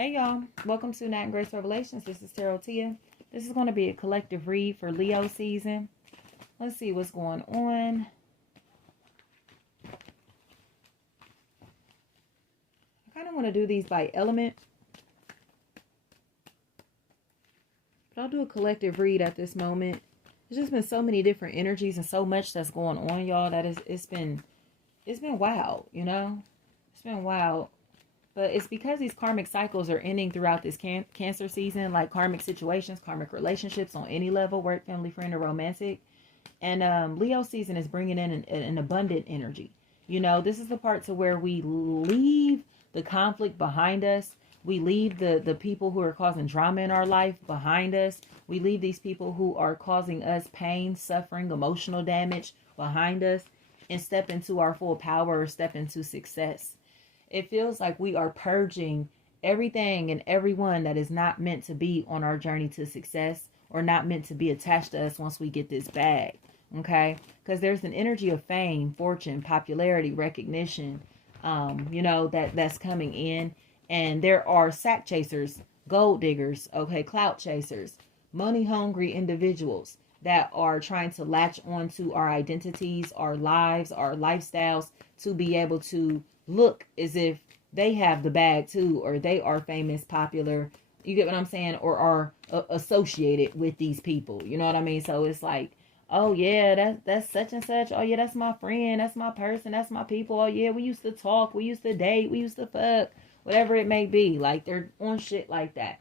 Hey y'all, welcome to NatAndGrace Revelations. This is Tarot Tia. This is going to be a collective read for Leo season. Let's see what's going on. I kind of want to do these by element, but I'll do a collective read at this moment. There's just been so many different energies and so much that's going on, y'all, that it's been wild, you know? It's been wild. But it's because these karmic cycles are ending throughout this Cancer season, like karmic situations, karmic relationships on any level, work, family, friend, or romantic. And Leo season is bringing in an abundant energy. You know, this is the part to where we leave the conflict behind us. We leave the people who are causing drama in our life behind us. We leave these people who are causing us pain, suffering, emotional damage behind us, and step into our full power or step into success. It feels like we are purging everything and everyone that is not meant to be on our journey to success or not meant to be attached to us once we get this bag. Okay? Because there's an energy of fame, fortune, popularity, recognition, you know, that's coming in. And there are sack chasers, gold diggers, okay, clout chasers, money hungry individuals that are trying to latch onto our identities, our lives, our lifestyles to be able to look as if they have the bag too, or they are famous, popular, you get what I'm saying, or are associated with these people, you know what I mean? So it's like, oh yeah, that's such and such, oh yeah, that's my friend, that's my person, that's my people, oh yeah, we used to talk, we used to date, we used to fuck, whatever it may be. Like, they're on shit like that.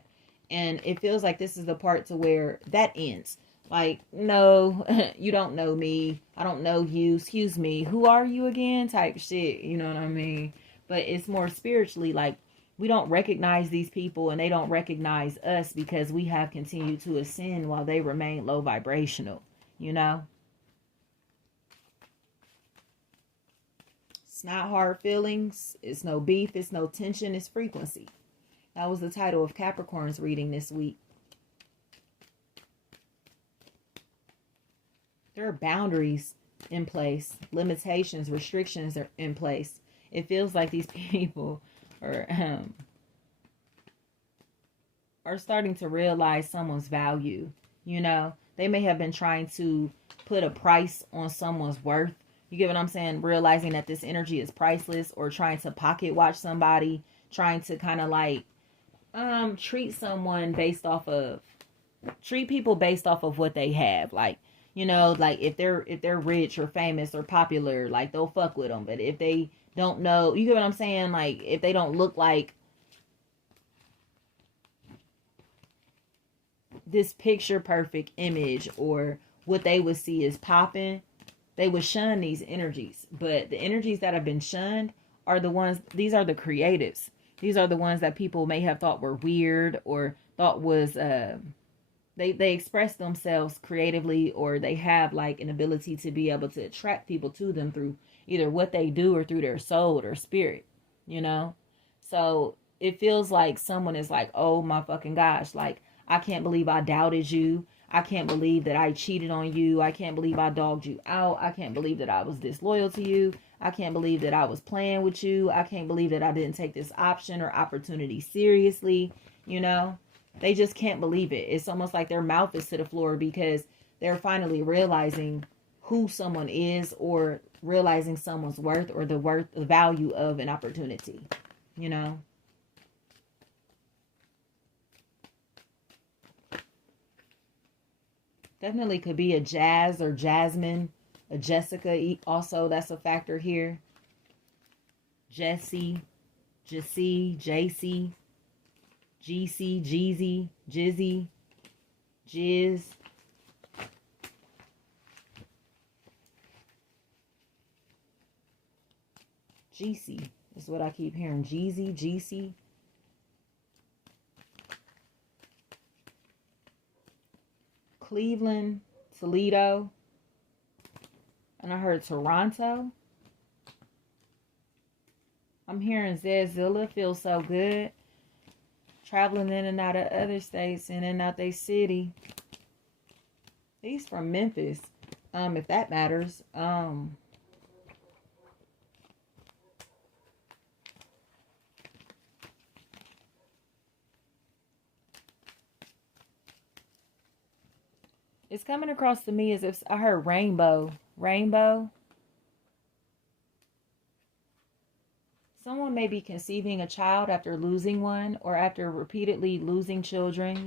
And it feels like this is the part to where that ends. Like, no, you don't know me. I don't know you. Excuse me. Who are you again? Type shit. You know what I mean? But it's more spiritually like we don't recognize these people and they don't recognize us because we have continued to ascend while they remain low vibrational. You know? It's not hard feelings. It's no beef. It's no tension. It's frequency. That was the title of Capricorn's reading this week. There are boundaries in place, limitations, restrictions are in place. It feels like these people are starting to realize someone's value. You know, they may have been trying to put a price on someone's worth. You get what I'm saying? Realizing that this energy is priceless, or trying to pocket watch somebody, trying to kind of like treat people based off of what they have. Like, you know, like if they're rich or famous or popular, like they'll fuck with them. But if they don't know, you get what I'm saying? Like if they don't look like this picture perfect image or what they would see as popping, they would shun these energies. But the energies that have been shunned are the ones, these are the creatives. These are the ones that people may have thought were weird or thought was they express themselves creatively, or they have like an ability to be able to attract people to them through either what they do or through their soul or spirit, you know? So it feels like someone is like, oh my fucking gosh, like, I can't believe I doubted you. I can't believe that I cheated on you. I can't believe I dogged you out. I can't believe that I was disloyal to you. I can't believe that I was playing with you. I can't believe that I didn't take this option or opportunity seriously, you know? They just can't believe it. It's almost like their mouth is to the floor because they're finally realizing who someone is, or realizing someone's worth, or the value of an opportunity, you know? Definitely could be a Jazz or Jasmine, a Jessica also, that's a factor here. Jessie, JC, GC, Jeezy, Jizzy, Jizz. GC is what I keep hearing. Jeezy, GC. Cleveland, Toledo. And I heard Toronto. I'm hearing Zilla, feels so good. Traveling in and out of other states, in and out their city. He's from Memphis, if that matters. It's coming across to me as if I heard rainbow. Rainbow. Someone may be conceiving a child after losing one, or after repeatedly losing children,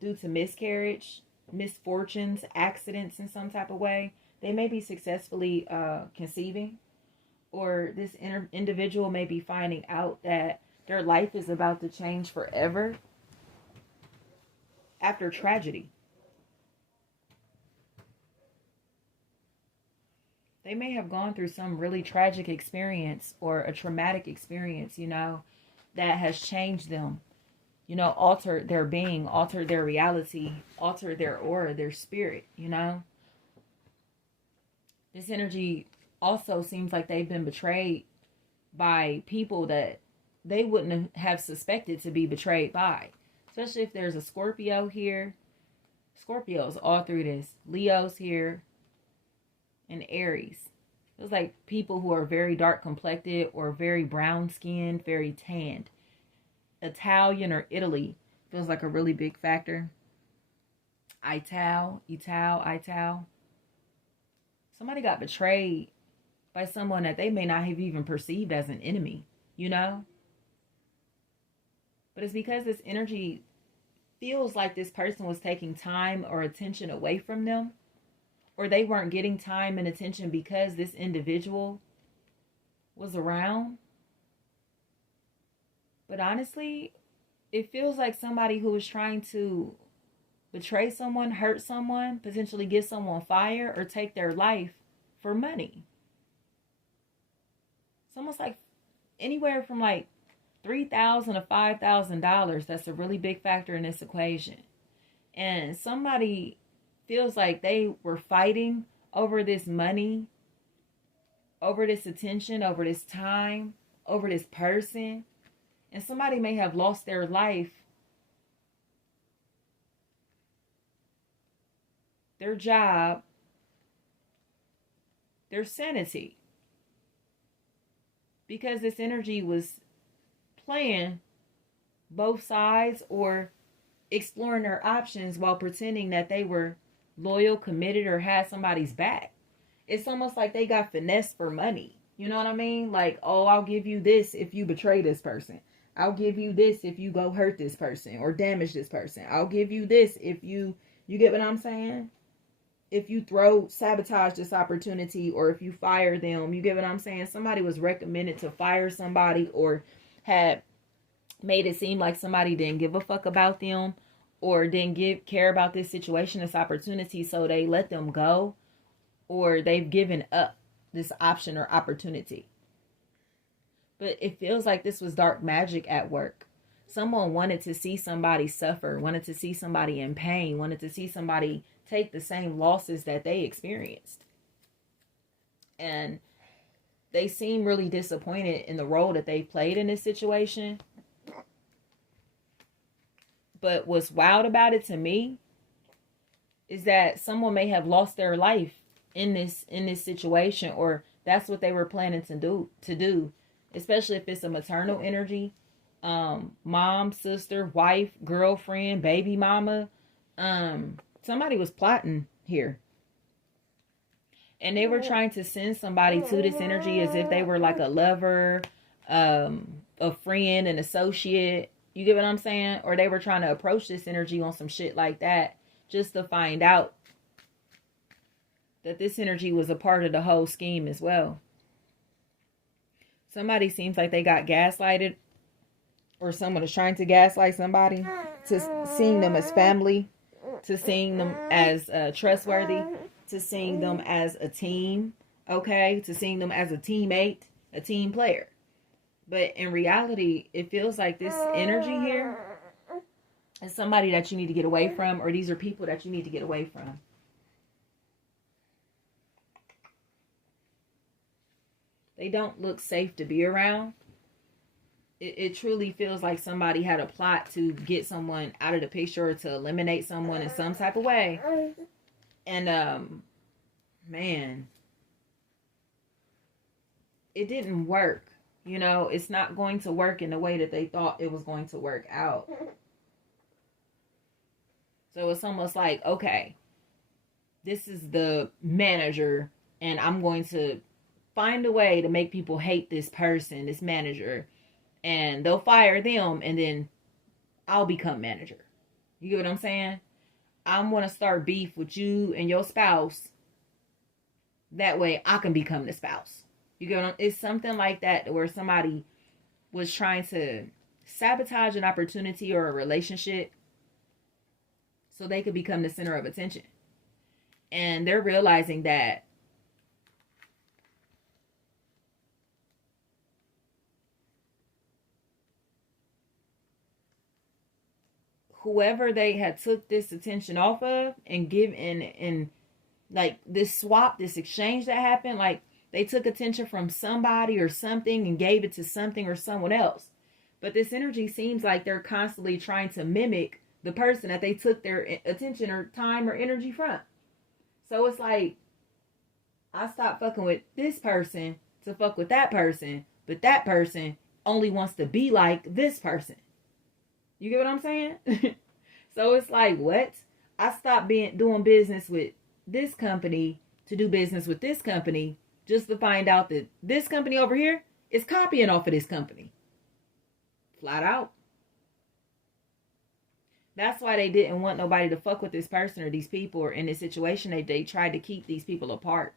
due to miscarriage, misfortunes, accidents in some type of way. They may be successfully conceiving, or this individual may be finding out that their life is about to change forever after tragedy. They may have gone through some really tragic experience or a traumatic experience, that has changed them, altered their being, altered their reality, altered their aura, their spirit, This energy also seems like they've been betrayed by people that they wouldn't have suspected to be betrayed by. Especially if there's a Scorpio here. Scorpios all through this. Leo's here. And Aries. It's like people who are very dark complected or very brown skinned, very tanned. Italian or Italy feels like a really big factor. Ital. Somebody got betrayed by someone that they may not have even perceived as an enemy, But it's because this energy feels like this person was taking time or attention away from them, or they weren't getting time and attention because this individual was around. But honestly, it feels like somebody who is trying to betray someone, hurt someone, potentially give someone fire, or take their life for money. It's almost like anywhere from like $3,000 to $5,000. That's a really big factor in this equation. And somebody feels like they were fighting over this money, over this attention, over this time, over this person. And somebody may have lost their life, their job, their sanity, because this energy was playing both sides or exploring their options while pretending that they were loyal, committed, or had somebody's back. It's almost like they got finessed for money. You know what I mean? Like, oh, I'll give you this if you betray this person. I'll give you this if you go hurt this person or damage this person. I'll give you this if you get what I'm saying? If you sabotage this opportunity, or if you fire them, you get what I'm saying? Somebody was recommended to fire somebody, or had made it seem like somebody didn't give a fuck about them, or didn't care about this situation, this opportunity, so they let them go, or they've given up this option or opportunity. But it feels like this was dark magic at work. Someone wanted to see somebody suffer, wanted to see somebody in pain, wanted to see somebody take the same losses that they experienced. And they seem really disappointed in the role that they played in this situation. But what's wild about it to me is that someone may have lost their life in this situation, or that's what they were planning to do, especially if it's a maternal energy, mom, sister, wife, girlfriend, baby mama. Somebody was plotting here, and they were trying to send somebody to this energy as if they were like a lover, a friend, an associate. You get what I'm saying? Or they were trying to approach this energy on some shit like that, just to find out that this energy was a part of the whole scheme as well. Somebody seems like they got gaslighted, or someone is trying to gaslight somebody to seeing them as family, to seeing them as trustworthy, to seeing them as a team, okay? To seeing them as a teammate, a team player. But in reality, it feels like this energy here is somebody that you need to get away from, or these are people that you need to get away from. They don't look safe to be around. It truly feels like somebody had a plot to get someone out of the picture, or to eliminate someone in some type of way. And, man, it didn't work. It's not going to work in the way that they thought it was going to work out. So it's almost like, okay, this is the manager, and I'm going to find a way to make people hate this person, this manager, and they'll fire them, and then I'll become manager. You get what I'm saying? I'm going to start beef with you and your spouse. That way I can become the spouse. You get what It's something like that, where somebody was trying to sabotage an opportunity or a relationship so they could become the center of attention. And they're realizing that whoever they had took this attention off of and give and like this swap, this exchange that happened, like they took attention from somebody or something and gave it to something or someone else. But this energy seems like they're constantly trying to mimic the person that they took their attention or time or energy from. So it's like, I stopped fucking with this person to fuck with that person, but that person only wants to be like this person. You get what I'm saying? So it's like, what? I stopped doing business with this company to do business with this company, just to find out that this company over here is copying off of this company. Flat out. That's why they didn't want nobody to fuck with this person or these people, or in this situation they tried to keep these people apart.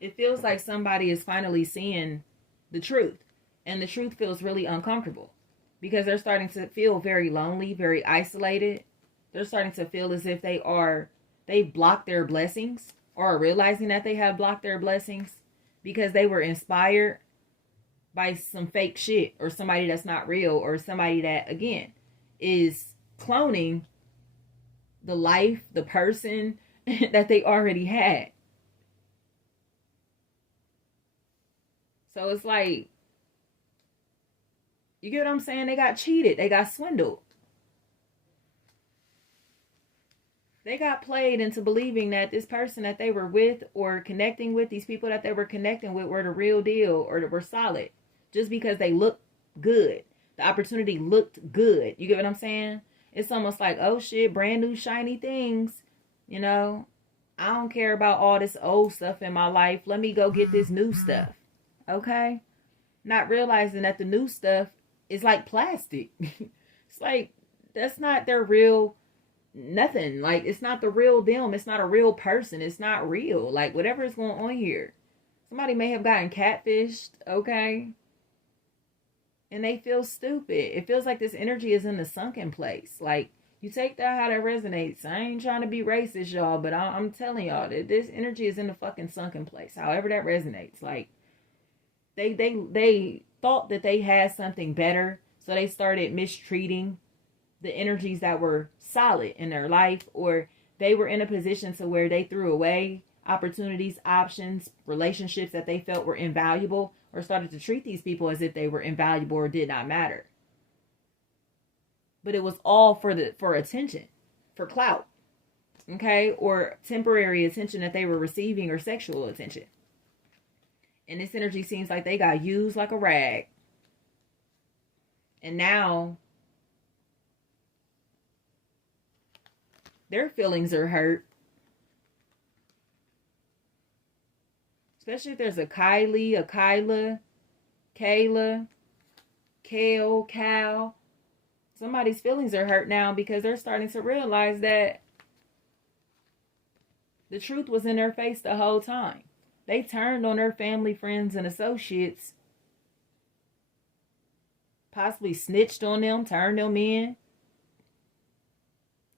It feels like somebody is finally seeing the truth, and the truth feels really uncomfortable because they're starting to feel very lonely, very isolated. They're starting to feel as if they've blocked their blessings, or are realizing that they have blocked their blessings because they were inspired by some fake shit, or somebody that's not real, or somebody that, again, is cloning the life, the person that they already had. So it's like, you get what I'm saying? They got cheated. They got swindled. They got played into believing that this person that they were with or connecting with, these people that they were connecting with, were the real deal or were solid. Just because they looked good. The opportunity looked good. You get what I'm saying? It's almost like, oh shit, brand new shiny things. You know, I don't care about all this old stuff in my life. Let me go get this new stuff. Okay? Not realizing that the new stuff is like plastic. It's like, that's not their real nothing. Like, it's not the real them. It's not a real person. It's not real. Like, whatever is going on here. Somebody may have gotten catfished, okay? And they feel stupid. It feels like this energy is in the sunken place. Like, you take that how that resonates. I ain't trying to be racist, y'all, but I'm telling y'all that this energy is in the fucking sunken place. However that resonates. Like, they thought that they had something better, so they started mistreating the energies that were solid in their life, or they were in a position to where they threw away opportunities, options, relationships that they felt were invaluable, or started to treat these people as if they were invaluable or did not matter. But it was all for attention, for clout, okay, or temporary attention that they were receiving, or sexual attention. And this energy seems like they got used like a rag. And now their feelings are hurt. Especially if there's a Kylie, a Kyla, Kayla, Kale, Cal. Somebody's feelings are hurt now because they're starting to realize that the truth was in their face the whole time. They turned on their family, friends, and associates. Possibly snitched on them, turned them in.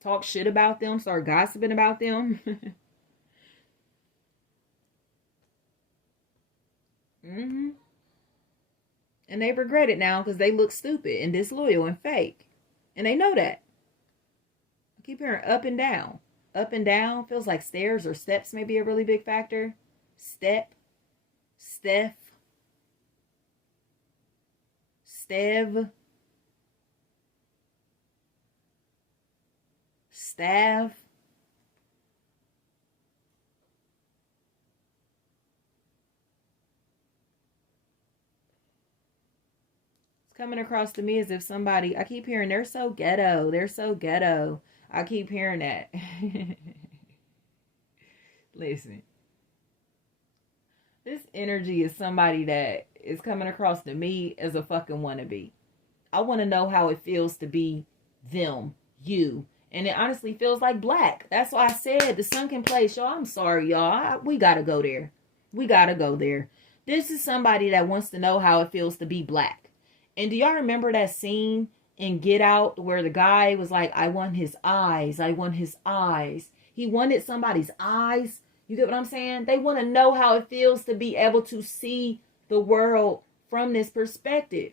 Talked shit about them, started gossiping about them. Mm-hmm. And they regret it now because they look stupid and disloyal and fake. And they know that. I keep hearing up and down. Up and down feels like stairs or steps may be a really big factor. Step. Steph. Stev. Staff. It's coming across to me as if somebody, I keep hearing, they're so ghetto. They're so ghetto. I keep hearing that. Listen. This energy is somebody that is coming across to me as a fucking wannabe. I want to know how it feels to be them, you. And it honestly feels like black. That's why I said the sunken place. Y'all, I'm sorry, y'all. We got to go there. We got to go there. This is somebody that wants to know how it feels to be black. And do y'all remember that scene in Get Out where the guy was like, I want his eyes. I want his eyes. He wanted somebody's eyes. You get what I'm saying? They want to know how it feels to be able to see the world from this perspective.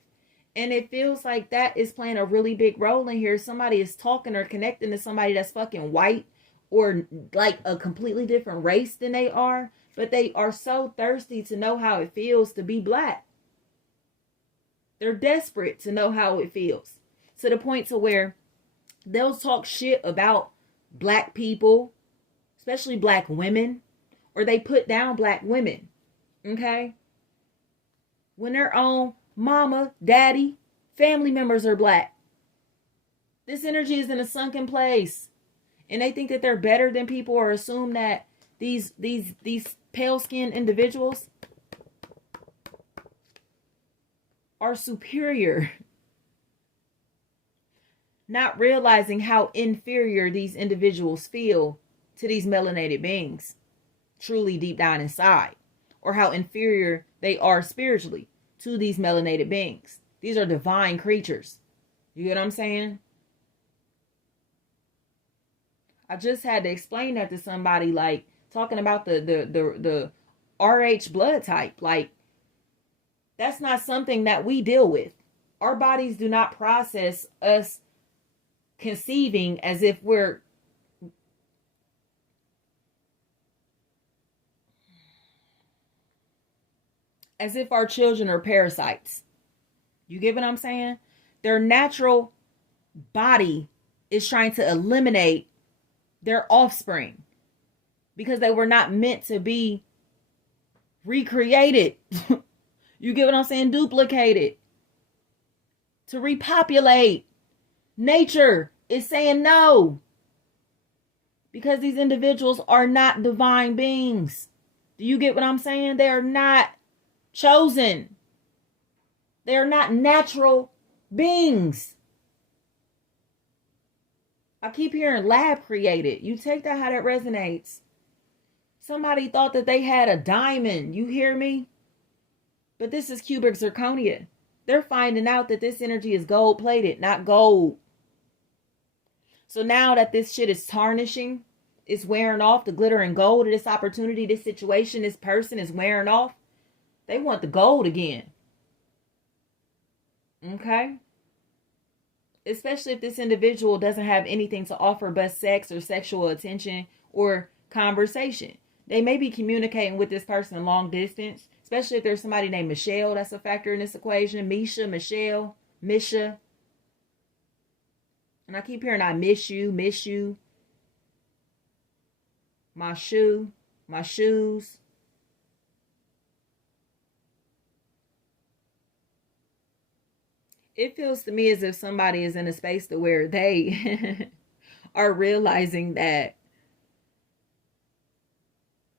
And it feels like that is playing a really big role in here. Somebody is talking or connecting to somebody that's fucking white or like a completely different race than they are. But they are so thirsty to know how it feels to be black. They're desperate to know how it feels. To the point to where they'll talk shit about black people, especially black women, or they put down black women. Okay? When their own mama, daddy, family members are black. This energy is in a sunken place. And they think that they're better than people or assume that these pale-skinned individuals are superior. Not realizing how inferior these individuals feel to these melanated beings, truly deep down inside, or how inferior they are spiritually to these melanated beings. These are divine creatures. You get what I'm saying? I just had to explain that to somebody, like talking about the RH blood type. Like, that's not something that we deal with. Our bodies do not process us conceiving as if we're as if our children are parasites. You get what I'm saying? Their natural body is trying to eliminate their offspring because they were not meant to be recreated. You get what I'm saying? Duplicated. To repopulate. Nature is saying no. Because these individuals are not divine beings. Do you get what I'm saying? They are not chosen. They are not natural beings. I keep hearing lab created. You take that how that resonates. Somebody thought that they had a diamond. You hear me? But this is cubic zirconia. They're finding out that this energy is gold plated, not gold. So now that this shit is tarnishing, it's wearing off, the glitter and gold of this opportunity, this situation, this person is wearing off. They want the gold again. Okay? Especially if this individual doesn't have anything to offer but sex or sexual attention or conversation. They may be communicating with this person long distance, especially if there's somebody named Michelle that's a factor in this equation. Misha, Michelle, Misha. And I keep hearing I miss you, my shoe, my shoes. It feels to me as if somebody is in a space to where they are realizing that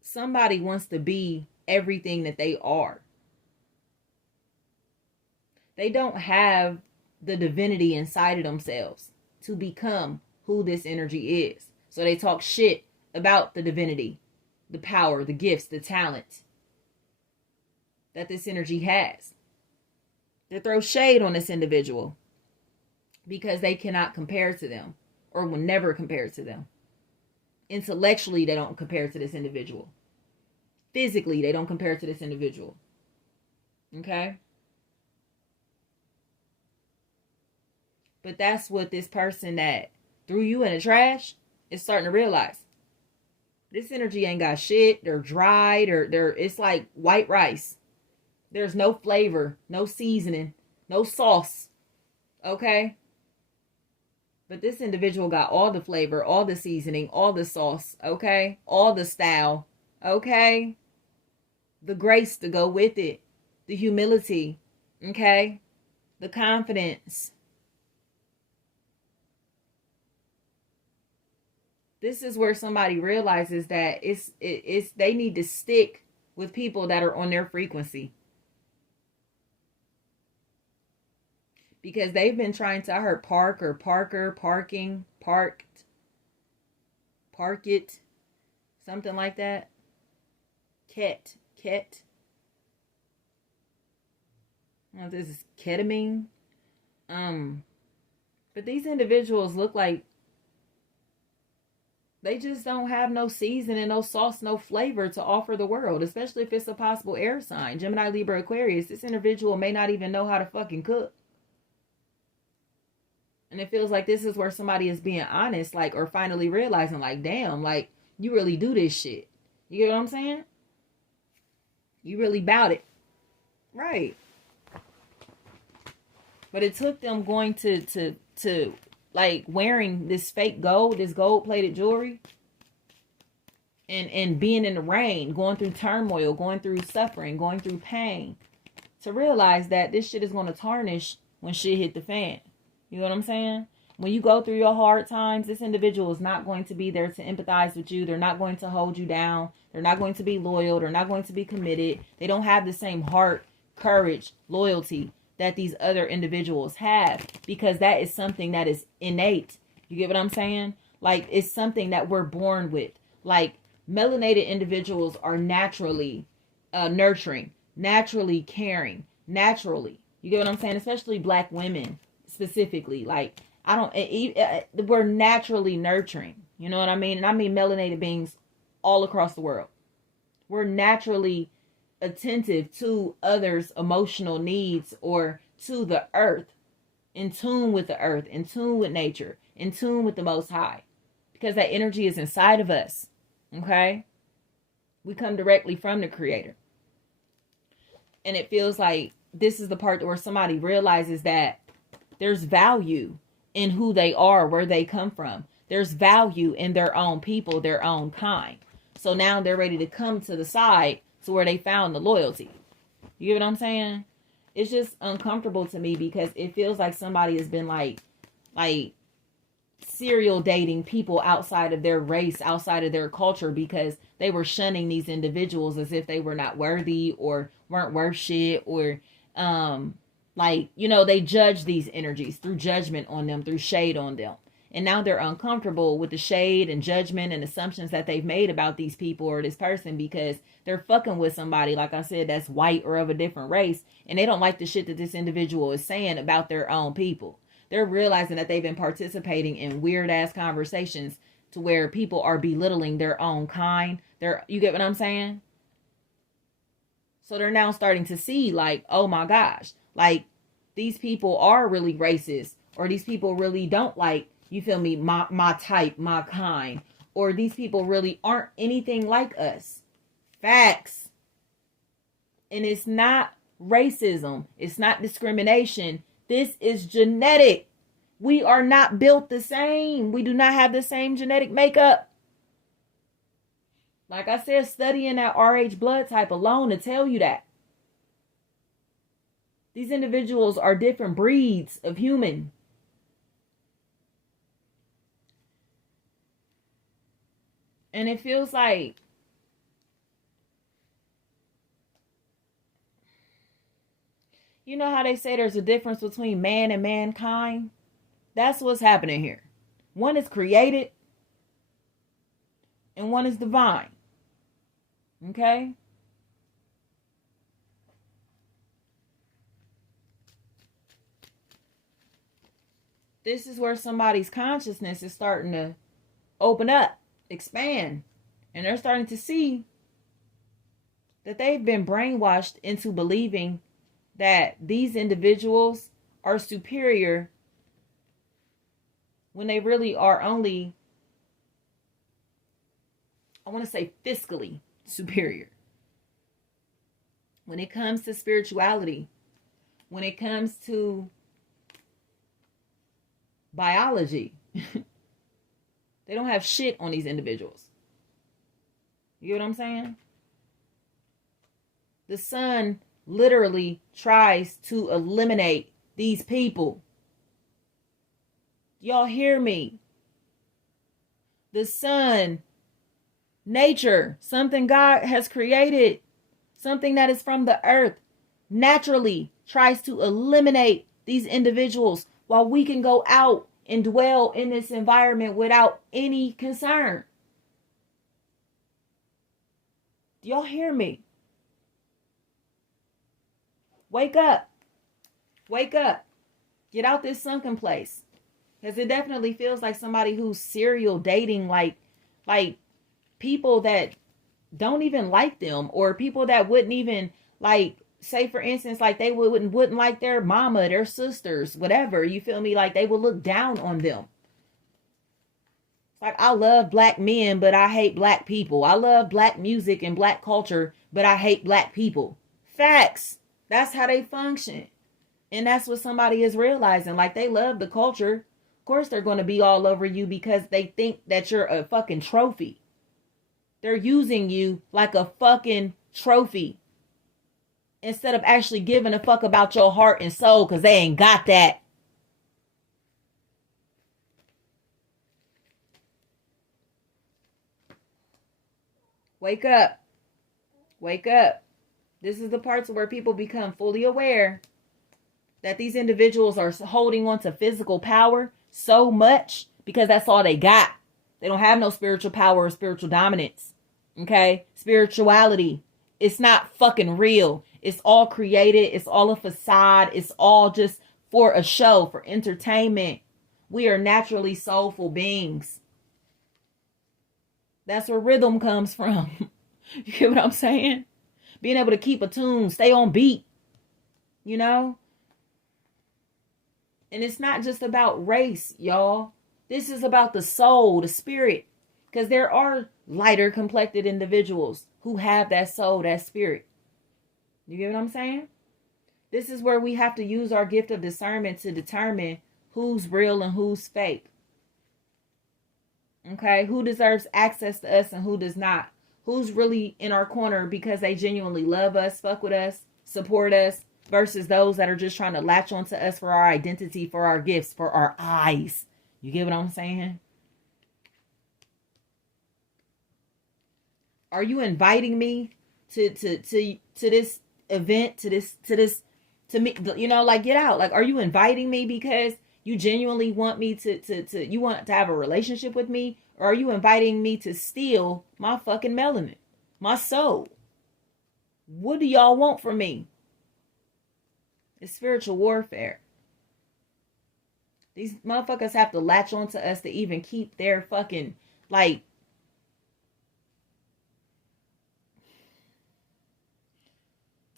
somebody wants to be everything that they are. They don't have the divinity inside of themselves to become who this energy is. So they talk shit about the divinity, the power, the gifts, the talent that this energy has. They throw shade on this individual because they cannot compare to them or will never compare to them. Intellectually, they don't compare to this individual. Physically, they don't compare to this individual. Okay? But that's what this person that threw you in the trash is starting to realize. This energy ain't got shit. They're dry. It's like white rice. There's no flavor, no seasoning, no sauce. Okay? But this individual got all the flavor, all the seasoning, all the sauce. Okay? All the style. Okay? The grace to go with it. The humility. Okay? the confidence. This is where somebody realizes that it's they need to stick with people that are on their frequency. Because they've been trying to, I heard Parker, parking, parked, park it, something like that. Ket. Oh, this is ketamine. But these individuals look like they just don't have no seasoning, no sauce, no flavor to offer the world, especially if it's a possible air sign. Gemini, Libra, Aquarius, this individual may not even know how to fucking cook. And it feels like this is where somebody is being honest, like, or finally realizing, like, damn, like, you really do this shit. You get what I'm saying? You really bout it. Right. But it took them going to like wearing this fake gold, this gold plated jewelry, and being in the rain, going through turmoil, going through suffering, going through pain, to realize that this shit is going to tarnish when shit hit the fan. You know what I'm saying? When you go through your hard times, this individual is not going to be there to empathize with you. They're not going to hold you down. They're not going to be loyal. They're not going to be committed. They don't have the same heart, courage, loyalty that these other individuals have, because that is something that is innate. You get what I'm saying? Like, it's something that we're born with. Like, melanated individuals are naturally nurturing, naturally caring, naturally. You get what I'm saying? Especially black women specifically. Like, we're naturally nurturing. You know what I mean? And I mean melanated beings all across the world. We're naturally attentive to others' emotional needs, or to the earth, in tune with the earth, in tune with nature, in tune with the Most High, because that energy is inside of us. Okay? We come directly from the Creator. And it feels like this is the part where somebody realizes that there's value in who they are, where they come from. There's value in their own people, their own kind. So now they're ready to come to the side to where they found the loyalty. You get what I'm saying? It's just uncomfortable to me, because it feels like somebody has been like serial dating people outside of their race, outside of their culture, because they were shunning these individuals as if they were not worthy or weren't worth shit, or they judge these energies through judgment on them, through shade on them. And now they're uncomfortable with the shade and judgment and assumptions that they've made about these people or this person, because they're fucking with somebody, like I said, that's white or of a different race. And they don't like the shit that this individual is saying about their own people. They're realizing that they've been participating in weird ass conversations to where people are belittling their own kind. You get what I'm saying? So they're now starting to see, like, oh my gosh, like, these people are really racist, or these people really don't like, you feel me, my type, my kind, or these people really aren't anything like us. Facts. And it's not racism. It's not discrimination. This is genetic. We are not built the same. We do not have the same genetic makeup. Like I said, studying that RH blood type alone to tell you that. These individuals are different breeds of human. And it feels like you know how they say there's a difference between man and mankind? That's what's happening here. One is created and one is divine. Okay? This is where somebody's consciousness is starting to open up, expand, and they're starting to see that they've been brainwashed into believing that these individuals are superior when they really are only, I want to say, fiscally superior. When it comes to spirituality, when it comes to biology, they don't have shit on these individuals. You know what I'm saying? The sun literally tries to eliminate these people. Y'all hear me? The sun, nature, something God has created, something that is from the earth, naturally tries to eliminate these individuals while we can go out and dwell in this environment without any concern. Do y'all hear me? Wake up. Wake up. Get out this sunken place. Because it definitely feels like somebody who's serial dating like people that don't even like them, or people that wouldn't even, like, say for instance, like they wouldn't like their mama, their sisters, whatever. You feel me? Like they would look down on them. Like, I love black men, but I hate black people. I love black music and black culture, but I hate black people. Facts. That's how they function. And that's what somebody is realizing. Like, they love the culture. Of course they're going to be all over you because they think that you're a fucking trophy. They're using you like a fucking trophy instead of actually giving a fuck about your heart and soul, because they ain't got that. Wake up. Wake up. This is the parts where people become fully aware that these individuals are holding on to physical power so much because that's all they got. They don't have no spiritual power or spiritual dominance. Okay? Spirituality. It's not fucking real. It's all created. It's all a facade. It's all just for a show, for entertainment. We are naturally soulful beings. That's where rhythm comes from. You get what I'm saying? Being able to keep a tune, stay on beat. You know? And it's not just about race, y'all. This is about the soul, the spirit. Because there are lighter complected individuals who have that soul, that spirit. You get what I'm saying? This is where we have to use our gift of discernment to determine who's real and who's fake. Okay? Who deserves access to us and who does not. Who's really in our corner because they genuinely love us, fuck with us, support us, versus those that are just trying to latch onto us for our identity, for our gifts, for our eyes. You get what I'm saying? Are you inviting me to this event, to me, you know, like, get out. Like, are you inviting me because you genuinely want me you want to have a relationship with me? Or are you inviting me to steal my fucking melanin, my soul? What do y'all want from me? It's spiritual warfare. These motherfuckers have to latch onto us to even keep their fucking, like,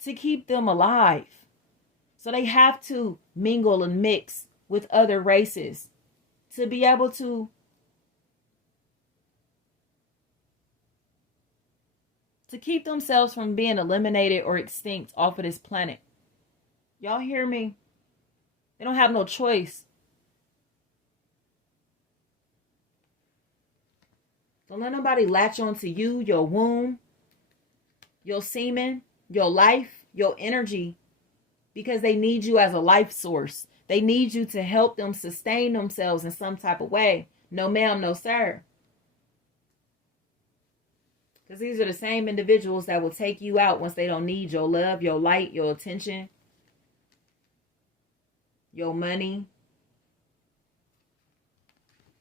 to keep them alive. So they have to mingle and mix with other races to be able to keep themselves from being eliminated or extinct off of this planet. Y'all hear me? They don't have no choice. Don't let nobody latch onto you, your womb, your semen, your life, your energy, because they need you as a life source. They need you to help them sustain themselves in some type of way. No ma'am, no sir. Because these are the same individuals that will take you out once they don't need your love, your light, your attention, your money,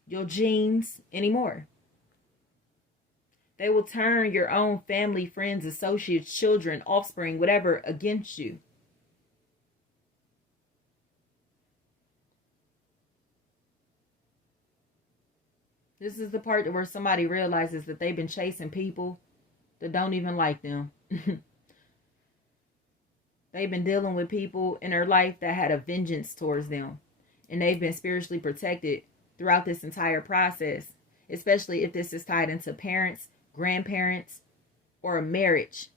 your genes anymore. They will turn your own family, friends, associates, children, offspring, whatever, against you. This is the part where somebody realizes that they've been chasing people that don't even like them. They've been dealing with people in their life that had a vengeance towards them. And they've been spiritually protected throughout this entire process. Especially if this is tied into parents, grandparents, or a marriage.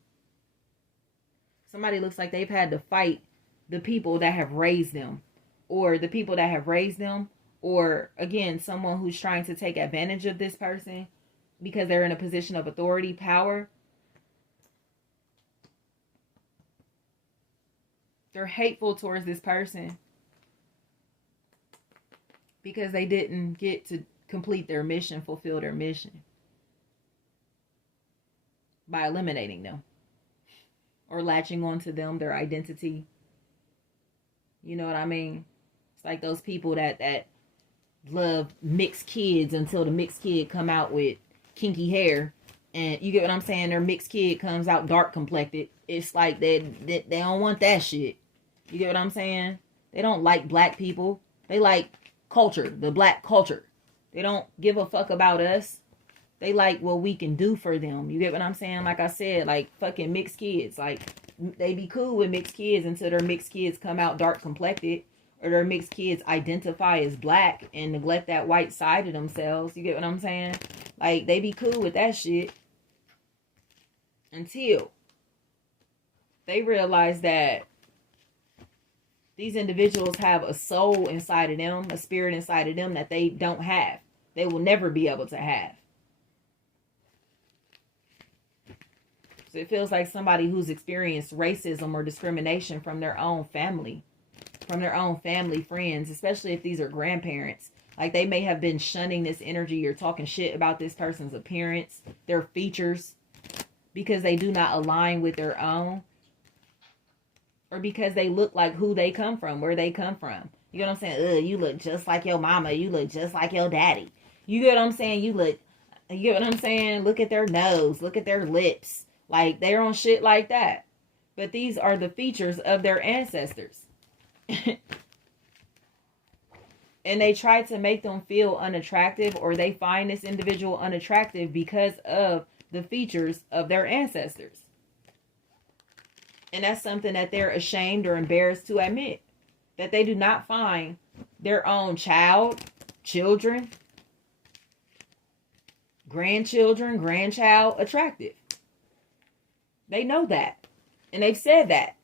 Somebody looks like they've had to fight the people that have raised them. Or the people that have raised them. Or, again, someone who's trying to take advantage of this person because they're in a position of authority, power. They're hateful towards this person because they didn't get to complete their mission, fulfill their mission by eliminating them or latching onto them, their identity. You know what I mean? It's like those people that love mixed kids until the mixed kid come out with kinky hair, and you get what I'm saying? Their mixed kid comes out dark complected. It's like they don't want that shit. You get what I'm saying? They don't like black people. They like culture, the black culture. They don't give a fuck about us. They like what we can do for them. You get what I'm saying? Like I said, like fucking mixed kids. Like they be cool with mixed kids until their mixed kids come out dark complected, or their mixed kids identify as black and neglect that white side of themselves. You get what I'm saying? Like they be cool with that shit until they realize that these individuals have a soul inside of them, a spirit inside of them that they don't have. They will never be able to have. So it feels like somebody who's experienced racism or discrimination from their own family, friends, especially if these are grandparents. Like they may have been shunning this energy or talking shit about this person's appearance, their features, because they do not align with their own, or because they look like who they come from, where they come from. You know what I'm saying? You look just like your mama. You look just like your daddy. You get what I'm saying? You get what I'm saying? Look at their nose. Look at their lips. Like they're on shit like that. But these are the features of their ancestors. And they try to make them feel unattractive, or they find this individual unattractive because of the features of their ancestors. And that's something that they're ashamed or embarrassed to admit. That they do not find their own children, grandchildren, grandchild attractive. They know that. And they've said that.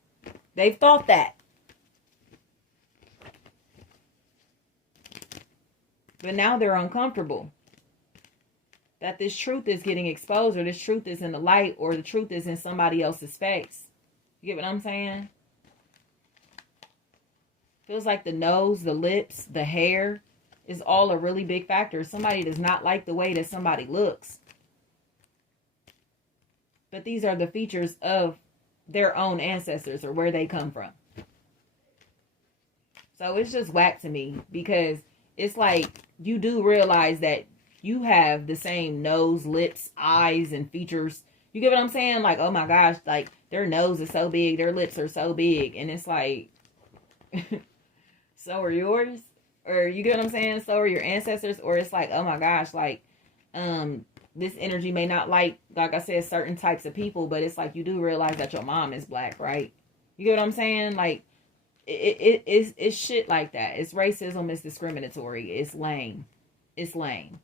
They've thought that. But now they're uncomfortable that this truth is getting exposed, or this truth is in the light, or the truth is in somebody else's face. You get what I'm saying? Feels like the nose, the lips, the hair is all a really big factor. Somebody does not like the way that somebody looks. But these are the features of their own ancestors, or where they come from. So it's just whack to me, because it's like you do realize that you have the same nose, lips, eyes, and features. You get what I'm saying? Like, oh my gosh, like their nose is so big, their lips are so big. And it's like, so are yours? Or you get what I'm saying? So are your ancestors? Or it's like, oh my gosh, like, this energy may not like I said, certain types of people, but it's like you do realize that your mom is black, right? You get what I'm saying? Like, it's shit like that. It's racism. It's discriminatory. It's lame. It's lame.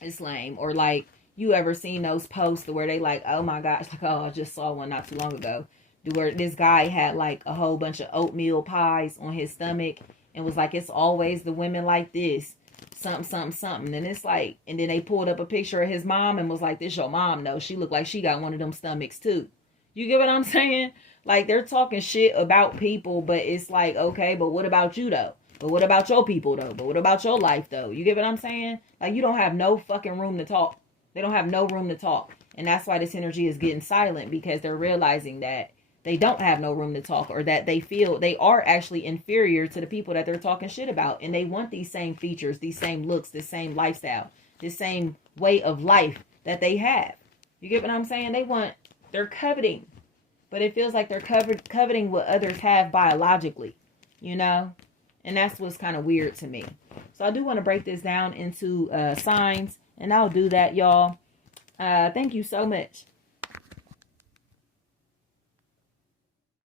It's lame. Or like, you ever seen those posts where they like, oh my gosh, like, oh, I just saw one not too long ago, where this guy had like a whole bunch of oatmeal pies on his stomach and was like, it's always the women like this, something. And it's like, and then they pulled up a picture of his mom and was like, this your mom? No, she looked like she got one of them stomachs too. You get what I'm saying? Like, they're talking shit about people, but it's like, okay, but what about you though? But what about your people though? But what about your life though? You get what I'm saying? Like, you don't have no fucking room to talk. They don't have no room to talk. And that's why this energy is getting silent, because they're realizing that they don't have no room to talk, or that they feel they are actually inferior to the people that they're talking shit about. And they want these same features, these same looks, this same lifestyle, this same way of life that they have. You get what I'm saying? They're coveting. But it feels like they're coveting what others have biologically, you know? And that's what's kind of weird to me. So I do want to break this down into signs, and I'll do that, y'all. Thank you so much